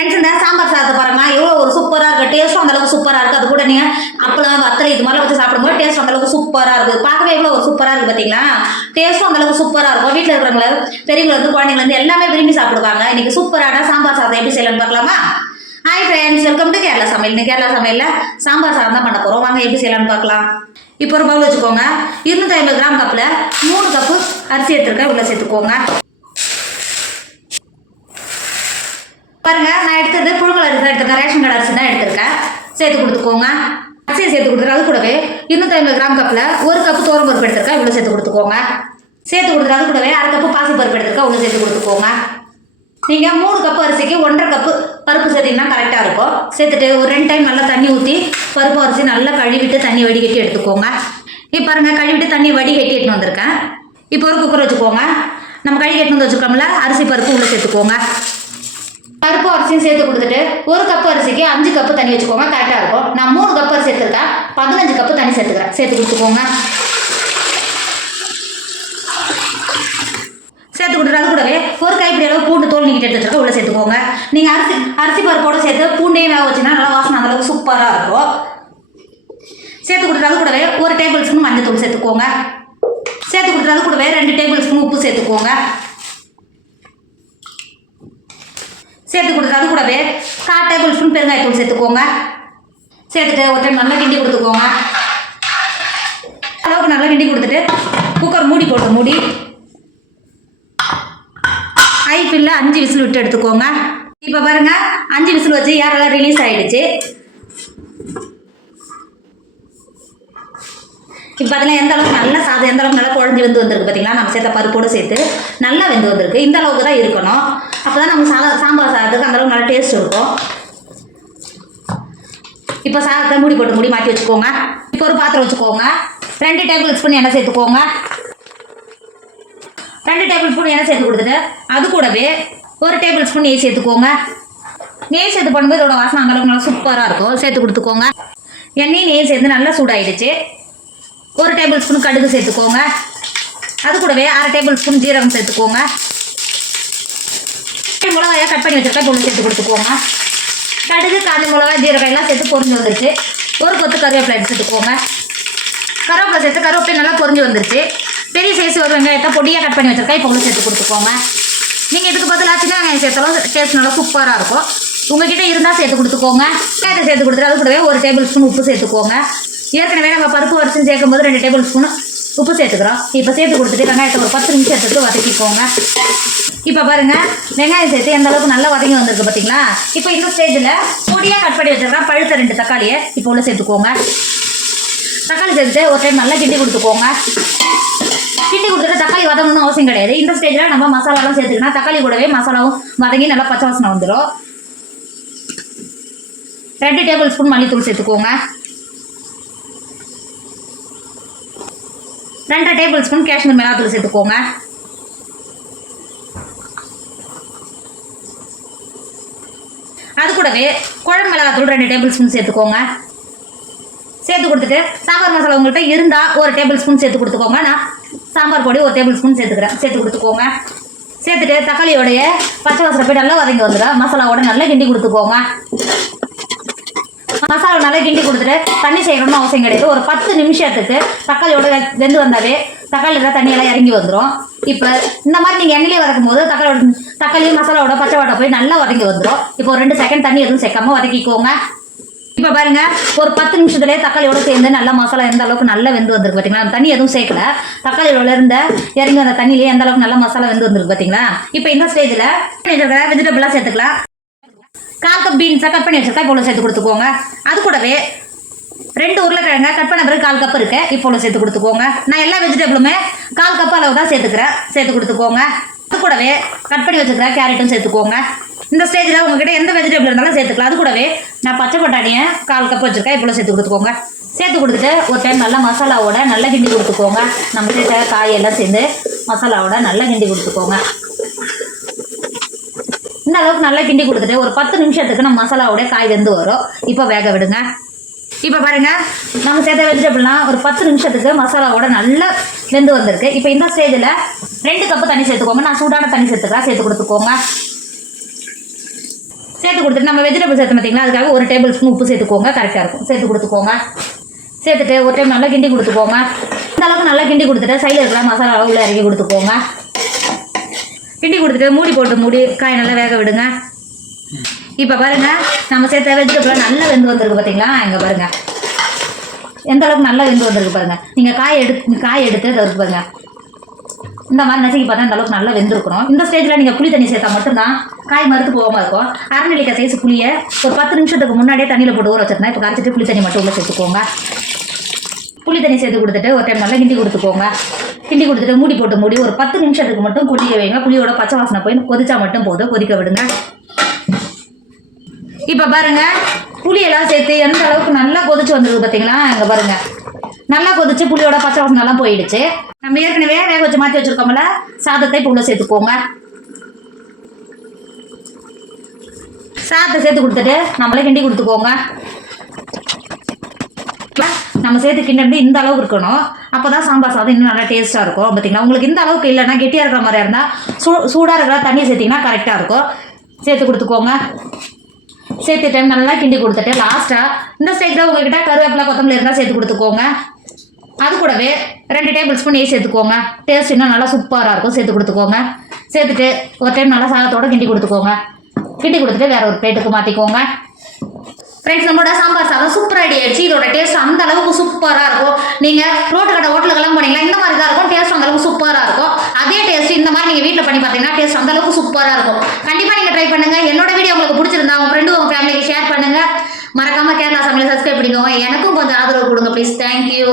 Friends இந்த சாம்பார் சாதத்தை பாருமா எவ்வளோ ஒரு சூப்பராக இருக்குது, டேஸ்ட்டும் அந்தளவுக்கு சூப்பராக இருக்குது. அது கூட நீங்கள் அப்பளம் வத்தலை இது மாதிரிலாம் வச்சு சாப்பிடும்போது டேஸ்ட் அந்தளவுக்கு சூப்பராக இருக்குது. பார்க்கவே எவ்வளோ ஒரு சூப்பராக இருக்குது பார்த்தீங்களா? டேஸ்ட்டும் அந்தளவுக்கு சூப்பராக இருக்கும். வீட்டில் இருக்கிறவங்கள பெரியவங்க குழந்தைங்க எல்லாமே விரும்பி சாப்பிடுவாங்க. இன்னைக்கு சூப்பரான சாம்பார் சாதம் எப்படி செய்யலாம்னு பார்க்கலாமா? Hi friends, welcome to Kerala சமையல். இன்னைக்கு கேரளா சமையலில் சாம்பார் சாதம் தான் பண்ண போகிறோம். வாங்க எப்படி செய்யலாம்னு பார்க்கலாம். இப்போ ஒரு பவுல் வச்சுக்கோங்க. 250 கிராம் கப்பில் 3 கப்பு அரிசி எடுத்துருக்கேன். உள்ள சேர்த்துக்கோங்க. பாருங்க, நான் எடுத்தது புழுங்கல் அரிசி தான் எடுத்துருக்கேன். ரேஷன் கார்டு அரிசி தான் எடுத்திருக்கேன். சேர்த்து கொடுத்துக்கோங்க. அரிசியை சேர்த்து கொடுத்துருக்கேன். அது கூடவே 250 கிராம் கப்பில் 1 கப்பு தோரம் பருப்பு எடுத்திருக்கேன். இவ்வளோ சேர்த்து கொடுத்துக்கோங்க. சேர்த்து கொடுத்துரு. அது கூடவே 1/2 கப்பு பாசி பருப்பு எடுத்திருக்கேன். உள்ள சேர்த்து கொடுத்துக்கோங்க. நீங்கள் 3 கப்பு அரிசிக்கு 1.5 கப்பு பருப்பு சேர்த்திங்கன்னா கரெக்டாக இருக்கும். சேர்த்துட்டு ஒரு 2 டைம் நல்லா தண்ணி ஊற்றி பருப்பு அரிசி நல்லா கழுவிட்டு தண்ணி வடிகட்டி எடுத்துக்கோங்க. இப்போ பாருங்கள், கழுவிட்டு தண்ணி வடிகட்டி எடுத்துன்னு வந்திருக்கேன். இப்போ ஒரு குக்கர் வச்சுக்கோங்க. நம்ம கழுவி எடுத்து வந்து வச்சுக்கோம்ல, அரிசி பருப்பு உள்ளே சேர்த்துக்கோங்க. பருப்பு அரிசியும் சேர்த்து கொடுத்துட்டு 1 கப்பு அரிசிக்கு 5 கப்பு தண்ணி வச்சுக்கோங்க. கரெக்டாக இருக்கும். நான் 3 கப்பு அரிசி சேர்த்துருக்கேன். 15 கப்பு தண்ணி சேர்த்துக்கிறேன். சேர்த்து கொடுத்துக்கோங்க. சேர்த்து கொடுத்துட்டு அது கூடவே ஒரு கைப்பிடி அளவு பூண்டு தோல் நீக்கிட்டு எடுத்து வச்சுருக்கோம். உள்ள சேர்த்துக்கோங்க. நீங்கள் அரிசி பருப்போட சேர்த்து பூண்டையும் வேக வச்சுன்னா நல்லா வாசனை அந்தளவுக்கு சூப்பராக இருக்கும். சேர்த்து கொடுத்துட்டு அது கூடவே 1 டேபிள் ஸ்பூன் மஞ்சள் தூள் சேர்த்துக்கோங்க. சேர்த்து கொடுத்துட்டு அது கூடவே 2 டேபிள் ஸ்பூன் உப்பு சேர்த்துக்கோங்க. சேர்த்து கொடுத்துட்டு அது கூடவே 1/4 டேபிள் ஸ்பூன் பெருங்காயத்தூள் சேர்த்துக்கோங்க. சேர்த்துட்டு ஒரு டைம் நல்லா கிண்டி கொடுத்துக்கோங்க. அளவுக்கு நல்லா கிண்டி கொடுத்துட்டு குக்கர் மூடி போட்டு மூடி ஹை ஃப்ளேமில் 5 விசில் விட்டு எடுத்துக்கோங்க. இப்போ பாருங்க, 5 விசில் வச்சு ஏரெல்லாம் ரிலீஸ் ஆகிடுச்சு. இப்போ பார்த்தீங்கன்னா எந்த அளவுக்கு நல்லா சாதம் எந்த அளவுக்கு நல்லா குழஞ்சி வெந்து வந்திருக்கு பார்த்தீங்களா? நம்ம சேர்த்த பருப்போடு சேர்த்து நல்லா வெந்து வந்திருக்கு. இந்த அளவுக்கு தான் இருக்கணும். அப்போ தான் நம்ம சாம்பார் சாதத்துக்கு அந்தளவுக்கு நல்லா டேஸ்ட் இருக்கும். இப்போ சாதத்தை மூடி போட்டு மூடி மாற்றி வச்சுக்கோங்க. இப்போ ஒரு பாத்திரம் வச்சுக்கோங்க. 2 டேபிள் ஸ்பூன் எண்ணெய் சேர்த்துக்கோங்க. 2 டேபிள் ஸ்பூன் எண்ணெய் சேர்த்து கொடுத்துட்டு அது கூடவே 1 டேபிள் ஸ்பூன் நெய் சேர்த்துக்கோங்க. நெய் சேர்த்து பண்ணும்போது இதோட வாசனை அந்தளவுக்கு நல்லா சூப்பராக இருக்கும். சேர்த்து கொடுத்துக்கோங்க. எண்ணெய் நெய் சேர்த்து நல்லா சூடாயிடுச்சு. 1 டேபிள் ஸ்பூன் கடுகு சேர்த்துக்கோங்க. அது கூடவே 1/2 டேபிள் ஸ்பூன் ஜீரகம் சேர்த்துக்கோங்க. மிளகாயை கட் பண்ணி வச்சுருக்கா பொண்ணு சேர்த்து கொடுத்துக்கோங்க. கடுகு காஞ்ச மிளகாய் ஜீரகம் எல்லாம் சேர்த்து பொரிஞ்சு வந்துருச்சு. ஒரு கொத்து கருவேப்பிலை எடுத்துக்கோங்க. கருவேப்பிலை சேர்த்து கருவேப்பிலை நல்லா பொரிஞ்சு வந்துருச்சு. பெரிய சைஸ் ஒரு வெங்காயத்தை பொடியாக கட் பண்ணி வச்சுருக்கா இப்போ உள்ள சேர்த்து கொடுத்துக்கோங்க. நீங்கள் இதுக்கு பதிலாக சின்ன வெங்காயம் சேர்த்தாலும் டேஸ்ட் நல்லா சூப்பராக இருக்கும். உங்ககிட்ட இருந்தால் சேர்த்து கொடுத்துக்கோங்க. வெங்காயத்தை சேர்த்து கொடுத்துட்டு அது கூடவே 1 டேபிள் ஸ்பூன் உப்பு சேர்த்துக்கோங்க. ஏற்கனவே நம்ம பருப்பு அரிசி சேர்க்கும் போது 2 டேபிள் ஸ்பூன் உப்பு சேர்த்துக்கிறோம். இப்போ சேர்த்து கொடுத்துட்டு வெங்காயத்தை ஒரு 10 நிமிஷத்துக்கு வதக்கிக்கோங்க. இப்போ பாருங்கள், வெங்காயம் சேர்த்து எந்த அளவுக்கு நல்லா வதங்கி வந்திருக்கு பார்த்தீங்களா? இப்போ இந்த ஸ்டேஜில் பொடியாக கட் பண்ணி வச்சுருக்கேன் பழுத்த 2 தக்காளியை இப்போ உள்ள சேர்த்துக்கோங்க. தக்காளி சேர்த்துட்டு ஒரு டைம் நல்லா கிண்டி கொடுத்துக்கோங்க. கிண்டி கொடுத்துட்டு தக்காளி வதங்கணும்னு அவசியம் கிடையாது. இந்த ஸ்டேஜில் நம்ம மசாலாலாம் சேர்த்துக்கினா தக்காளி கூடவே மசாலாவும் வதங்கி நல்லா பச்சை வாசனை வந்துடும். 2 டேபிள் ஸ்பூன் மல்லித்தூள் சேர்த்துக்கோங்க. 2 டேபிள் ஸ்பூன் காஷ்மீர் மிளகாத்தூள் சேர்த்துக்கோங்க. அது கூடவே குழம்பு மிளகாத்தூள் 2 டேபிள் ஸ்பூன் சேர்த்துக்கோங்க. சேர்த்து கொடுத்துட்டு சாம்பார் மசாலா உங்கள்கிட்ட இருந்தால் 1 டேபிள் ஸ்பூன் சேர்த்து கொடுத்துக்கோங்க. நான் சாம்பார் பொடி 1 டேபிள் ஸ்பூன் சேர்த்துக்கிறேன். சேர்த்து கொடுத்துக்கோங்க. சேர்த்துட்டு தக்காளியோடைய பச்சை வாசனை போய் நல்லா வதங்கி வந்துடும். மசாலாவோட நல்லா கிண்டி கொடுத்துக்கோங்க. மசாலா நல்லா கிண்டி கொடுத்துட்டு தண்ணி செய்யணும்னு அவசியம் கிடையாது. ஒரு 10 நிமிஷத்துக்கு தக்காளியோட வெந்து வந்தாவே தக்காளியில் தண்ணியெல்லாம் இறங்கி வந்துடும். இப்போ இந்த மாதிரி நீங்கள் எண்ணெயிலே வதக்கும் போது தக்காளியும் மசாலாவோட பச்சை வாட்டை போய் நல்லா வதங்கி வந்துடும். இப்போ 2 செகண்ட் தண்ணி எதுவும் சேர்க்காம வதக்கிக்கோங்க. இப்போ பாருங்க, ஒரு 10 நிமிஷத்துலேயே தக்காளியோட சேர்ந்து நல்லா மசாலா எந்த அளவுக்கு நல்லா வெந்து வந்திருக்கு பார்த்தீங்களா? தண்ணி எதுவும் சேர்க்கல. தக்காளியோட இருந்த இறங்கி வந்த தண்ணியிலேயே எந்த அளவுக்கு நல்லா மசாலா வெந்து வந்திருக்கு பார்த்தீங்களா? இப்போ இந்த ஸ்டேஜில் வெஜிடபிளாக சேர்த்துக்கலாம். 1/4 கப் பீன்ஸை கட் பண்ணி வச்சுருக்கா இப்போ உள்ள சேர்த்து கொடுத்துக்கோங்க. அது கூடவே 2 உருளைக்கிழங்க கட் பண்ண பிறகு 1/4 கப் இருக்குது. இப்போ உள்ள சேர்த்து கொடுத்துக்கோங்க. நான் எல்லா வெஜிடபிளுமே 1/4 கப் அளவு தான் சேர்த்துக்கிறேன். சேர்த்து கொடுத்துக்கோங்க. அது கூடவே கட் பண்ணி வச்சுருக்கிறேன் கேரட்டும் சேர்த்துக்கோங்க. இந்த ஸ்டேஜில் உங்ககிட்ட எந்த வெஜிடபிள் இருந்தாலும் சேர்த்துக்கலாம். அது கூடவே நான் பச்சை பட்டாணியை 1/4 கப் வச்சுருக்கேன். இப்போ சேர்த்து கொடுத்துக்கோங்க. சேர்த்து கொடுத்துட்டு ஒரு டைம் நல்லா மசாலாவோட நல்லா கிண்டி கொடுத்துக்கோங்க. நம்ம சேர்த்த காயெல்லாம் சேர்ந்து மசாலாவோட நல்லா கிண்டி கொடுத்துக்கோங்க. இந்த அளவுக்கு நல்லா கிண்டி கொடுத்துட்டு ஒரு 10 நிமிஷத்துக்கு நம்ம மசாலாவோட காய் வெந்து வரும். இப்போ வேக விடுங்க. இப்போ பாருங்கள், நம்ம சேர்த்த வெஜிடபிள்லாம் ஒரு 10 நிமிஷத்துக்கு மசாலாவோட நல்லா வெந்து வந்திருக்கு. இப்போ இந்த ஸ்டேஜில் 2 கப்பு தண்ணி சேர்த்துக்கோங்க. நான் சூடான தண்ணி சேர்த்துக்கிறேன். சேர்த்து கொடுத்துக்கோங்க. சேர்த்து கொடுத்துட்டு நம்ம வெஜிடபிள் சேர்த்து பார்த்தீங்கன்னா அதுக்காக 1 டேபிள் ஸ்பூன் உப்பு சேர்த்துக்கோங்க, கரெக்டாக இருக்கும். சேர்த்து கொடுத்துக்கோங்க. சேர்த்துட்டு ஒரு டைம் நல்லா கிண்டி கொடுத்துக்கோங்க. இந்த அளவுக்கு நல்லா கிண்டி கொடுத்துட்டு சைடில் இருக்கிற மசாலா உள்ள இறக்கி கொடுத்துக்கோங்க. கிண்டி கொடுத்துட்டு மூடி காய் நல்லா வேக விடுங்க. இப்போ பாருங்கள், நம்ம சேர்த்த வெஜிடபிளாக நல்லா வெந்து வந்திருக்கு பார்த்தீங்களா? இங்கே பாருங்கள் எந்த அளவுக்கு நல்லா வெந்து வந்திருக்கு பாருங்கள். நீங்கள் காய் எடுத்து அதை இருக்கு பாருங்கள். இந்த மாதிரி நசுக்கி பார்த்தா இந்த அளவுக்கு நல்லா வெந்திருக்கணும். இந்த ஸ்டேஜில் நீங்கள் புளி தண்ணி சேர்த்தா மட்டும்தான் காய் மறுத்து போகாமல் இருக்கும். 1/2 நெல்லிக்காய் சைஸ் புளியை ஒரு 10 நிமிஷத்துக்கு முன்னாடியே தண்ணியில் போட்டு ஊற வச்சிருந்தேன். இப்போ கரைச்சிட்டு புளி தண்ணி மட்டும் உள்ள சேர்த்துக்கோங்க. புளி தண்ணி சேர்த்து கொடுத்துட்டு ஒரு டைம் நல்லா கிண்டி கொடுத்துக்கோங்க. கிண்டி கொடுத்துட்டு மூடி ஒரு 10 நிமிஷத்துக்கு மட்டும் கொதிக்க வைங்க. புளியோட பச்சை வாசனை போய் கொதிச்சா மட்டும் போதும், கொதிக்க விடுங்க. இப்போ பாருங்க, புளியெல்லாம் சேர்த்து எந்த அளவுக்கு நல்லா கொதிச்சு வந்துருக்கு பார்த்தீங்களா? இங்கே பாருங்க, நல்லா கொதிச்சு புளியோட பச்சை வாசனை எல்லாம் போயிடுச்சு. நம்ம ஏற்கனவே வேக வச்சு மாற்றி வச்சிருக்கோம்ல சாதத்தை இப்போ உள்ள சேர்த்துக்கோங்க. சாதத்தை சேர்த்து கொடுத்துட்டு நம்மளே கிண்டி கொடுத்துக்கோங்க. நம்ம சேர்த்து கிண்டி இந்த அளவுக்கு இருக்கணும். அப்போ தான் சாம்பார் சாதம் இன்னும் நல்லா டேஸ்ட்டாக இருக்கும். பார்த்தீங்களா? உங்களுக்கு இந்த அளவுக்கு இல்லைன்னா கெட்டியாக இருக்கிற மாதிரியா இருந்தால் சூடாக இருக்கிற தண்ணி சேர்த்திங்கன்னா கரெக்டாக இருக்கும். சேர்த்து கொடுத்துக்கோங்க. சேர்த்து டைம் நல்லா கிண்டி கொடுத்துட்டு லாஸ்ட்டாக இந்த ஸ்டேஜில் உங்கள்கிட்ட கருவேப்பிலை கொத்தமல்லி இருந்தால் சேர்த்து கொடுத்துக்கோங்க. அது கூடவே 2 டேபிள் ஸ்பூன் நெய் சேர்த்துக்கோங்க. டேஸ்ட் இன்னும் நல்லா சூப்பராக இருக்கும். சேர்த்து கொடுத்துக்கோங்க. சேர்த்துட்டு ஒரு டைம் நல்லா சாதத்தோட கிண்டி கொடுத்துக்கோங்க. கிண்டி கொடுத்துட்டு வேற ஒரு பிளேட்டுக்கு மாற்றிக்கோங்க. ஃப்ரெண்ட்ஸ், நம்மளோட சாம்பார் சாதம் சூப்பராக ரெடி ஆயிடுச்சு. இதோட டேஸ்ட் அந்த அளவுக்கு சூப்பராக இருக்கும். நீங்கள் ரோட்டு கடை ஹோட்டலுக்கெல்லாம் போனீங்களா இந்த மாதிரி தான் இருக்கும். டேஸ்ட் அந்த அளவுக்கு சூப்பராக இருக்கும். அதே டேஸ்ட் இந்த மாதிரி நீங்கள் வீட்டில் பண்ணி பார்த்தீங்கன்னா டேஸ்ட் அந்த அளவுக்கு சூப்பராக இருக்கும். கண்டிப்பாக நீங்கள் ட்ரை பண்ணுங்க. என்னோட வீடியோ உங்களுக்கு பிடிச்சிருந்தா உங்கள் ஃப்ரெண்டு உங்கள் ஃபேமிலிக்கு ஷேர் பண்ணுங்க. மறக்காம கேரளா சமையலை சப்ஸ்கிரைப் பண்ணிக்கோங்க. எனக்கும் கொஞ்சம் ஆதரவு கொடுங்க ப்ளீஸ். தேங்க்யூ.